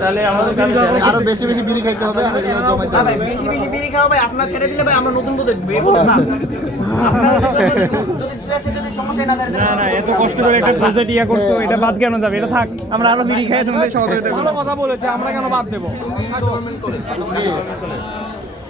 তাহলে আমাদের কাছে আরও বেশি বেশি বিড়ি খাইতে হবে আর এগুলো জমাইতে হবে। বেশি বেশি বিড়ি খাওয়া ভাই আপনার ছেড়ে দিলে ভাই আমরা নতুন বিয়ে বলতে না এত কষ্ট করে একটা প্রজেক্ট ইয়া করছ এটা বাদ কেন যাবে? এটা থাক আমরা আরও বিড়ি খাই তোমাদের সহযোগিতা কথা বলেছে আমরা কেন বাদ দেবো?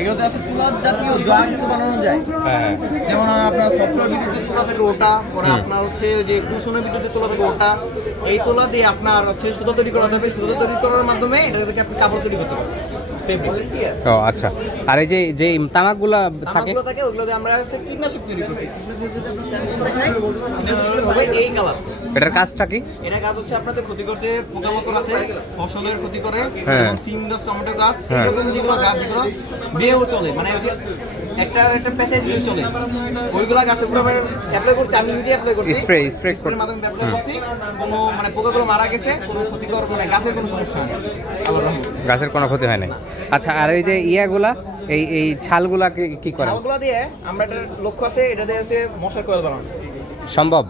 এগুলোতে আছে তুলা জাতীয় যা কিছু বানানো যায়। হ্যাঁ। যেমন আপনার সফটওয়্যার বিদ্যুতের তোলা থেকে ওটা পরে আপনার হচ্ছে যে কুশনের বিদ্যুতের তোলা থেকে ওটা এই তোলা দিয়ে আপনার হচ্ছে সুতো তৈরি করা যাবে। সুতো তৈরি করার মাধ্যমে এটা থেকে আপনি কাপড় তৈরি করতে পারবেন। ও আচ্ছা। আর এই যে যে তামাকগুলা থাকে? তামাকগুলো থাকে ওগুলো আমরা কীটনাশক তৈরি করি এই কালার। এটার কাজটা কি? এটা গাছ হচ্ছে আপনাদের ক্ষতি করতে পোকামাকড় আছে ফসলের ক্ষতি করে হ্যাঁ। সিম গাছ টমেটো গাছ হ্যাঁ। এরকম যেগুলো গাছ যেগুলো বেয়েও চলে। মানে একটা একটা প্যাচেজ দিয়ে চলে। ওইগুলা গাছে পুরো অ্যাপ্লাই করছি আমি নিজে অ্যাপ্লাই করছি। Spray স্প্রের মাধ্যমে অ্যাপ্লাই করছি। কোনো মানে পোকাগুলো মারা গেছে কোনো ক্ষতিকর মানে গাছের কোনো সমস্যা হয়। গাছের কোনো ক্ষতি হয় নাই। আচ্ছা আর এই যে ইয়াগুলা এই এই ছালগুলা কি কি করে ছালগুলো দিয়ে আমরা একটা লক্ষ্য আছে এটা দিয়ে হচ্ছে মশার কোয়েল বানানো। সম্ভব?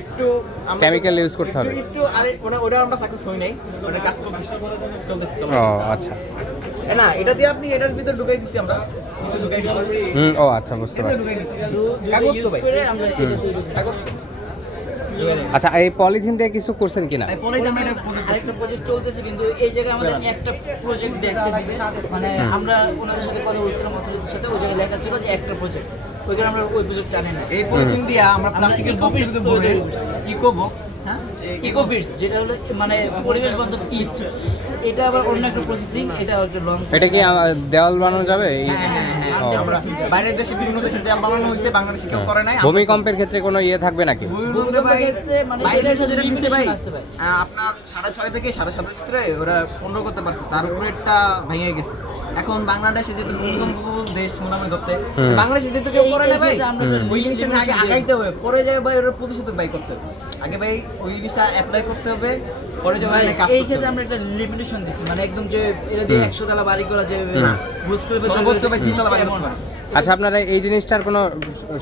একটু Chemical use করতে হবে। একটু- আরে ওটা ওটা আমরা সাকসেস হই নাই। ওটা কাজ করতেছি চলতেছে ও আচ্ছা। না এটা দিয়ে আপনি এটার ভিতর ঢুকাই দিচ্ছি আমরা। হুম ও আচ্ছা বুঝতে পারছি। আচ্ছা এই পলিথিন দিয়ে কিছু করছেন কিনা। আরেকটা প্রজেক্ট চলতেছে কিন্তু এই জায়গায় আমাদের একটা প্রজেক্ট দেখতে মানে আমরা ওনাদের সাথে কথা বলছিলাম অথরিটির সাথে ওই জায়গায় লেখা ছিল যে একটা প্রজেক্ট ওইখানে আমরা ওই প্রজেক্ট জানি না এই পলিথিন দিয়ে আমরা প্লাস্টিকের বক্সের ভরে ইকো বক্স হ্যাঁ? ইকোবিটস যেটা হলো মানে পরিবেশ বান্ধব ইট। এটা আবার অন্য একটা প্রসেসিং এটা একটা লং এটা কি দেওয়াল বানানো যাবে? হ্যাঁ হ্যাঁ হ্যাঁ। আমরা বাইরের দেশে বিভিন্ন দেশে দেয়াল বানানো হয়েছে বাংলাদেশে কেউ করে নাই। ভূমিকম্পের ক্ষেত্রে কোনো ইয়ে থাকবে নাকি? ক্ষেত্রে মানে বাইরের দেশে যেটা দিচ্ছে ভাই limitation আছে ভাই। আহ, আপনার সাড়ে ছয় থেকে সাড়ে সাতের ভিতরে ওরা পনেরো করতে পারছে তার উপরে একটা ভেঙে গেছে। এখন বাংলাদেশে যেহেতু ভূমিকম্প দেশ ধরতে বাংলাদেশে যেহেতু কেউ করে না ভাই ওই জিনিসটা আগে আগাইতে হবে পরে যায় ভাই ওরা প্রতিশোধ বাই করতে হবে। আগে ভাই ওই জিনিসটা অ্যাপ্লাই করতে হবে পরে যখন কাজ এই ক্ষেত্রে আমরা একটা লিমিটেশন দিছি মানে একদম যে এটা দিয়ে একশো তালা বাড়ি করা যাবে বুঝ করে ফেলতে সর্বোচ্চ হবে, ভাই বাড়ি করতে। পারে। আচ্ছা আপনারা এই জিনিসটার কোনো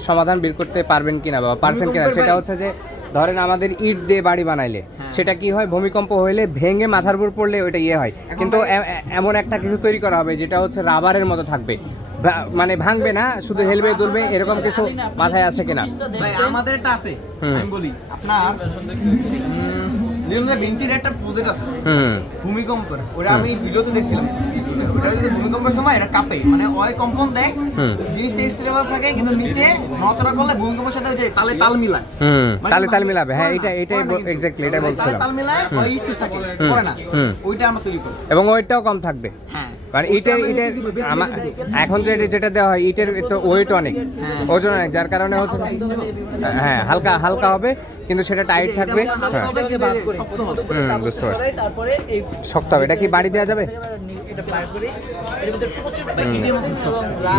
সমাধান বের করতে পারবেন কিনা বা পারছেন কিনা? সেটা হচ্ছে যে ধরেন আমাদের ইট দিয়ে বাড়ি বানাইলে সেটা কি হয়? ভূমিকম্প হইলে ভেঙে মাথার উপর পড়লে ওইটা ইয়ে হয়। কিন্তু এ- এমন একটা কিছু তৈরি করা হবে যেটা হচ্ছে রাবারের মতো থাকবে। মানে ভাঙবে না শুধু হেলবে দুলবে এরকম কিছু মাথায় আছে কিনা? আমাদের এটা আছে আমি বলি আপনার লিওনা বেঞ্চির একটা প্রজেক্ট আছে। ভূমিকম্প ওটা আমি ভিডিওতে দেখছিলাম। ওটা হচ্ছে ভূমিকম্পের সময় এটা কাঁপে। মানে অয় কম্পন দেয়। জিনিসটা স্টেবল থাকে কিন্তু নিচে নচড়া করলে ভূমিকম্পের সাথে ওই যে তালে তাল মিলায়। মানে তালে তাল মানে মিলাবে। হ্যাঁ এটা এটাই এক্স্যাক্টলি এটাই তালে তাল মিলায় ওই স্থির থাকে করে না। ওইটা আমরা তৈরি করি। এবং ওইটাও কম থাকবে। হ্যাঁ। মানে ইটের ইটের এখন যে যেটা দেওয়া হয় ইটের তো ওয়েট অনেক। হ্যাঁ। ওজন অনেক যার কারণে হচ্ছে হ্যাঁ হালকা হালকা হবে কিন্তু সেটা টাইট থাকবে। হ্যাঁ। বুঝতে পারছি। শক্ত হবে এটা কি বাড়ি দেওয়া যাবে?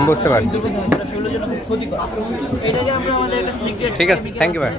বুঝতে পারছি। ঠিক আছে থ্যাংক ইউ ভাই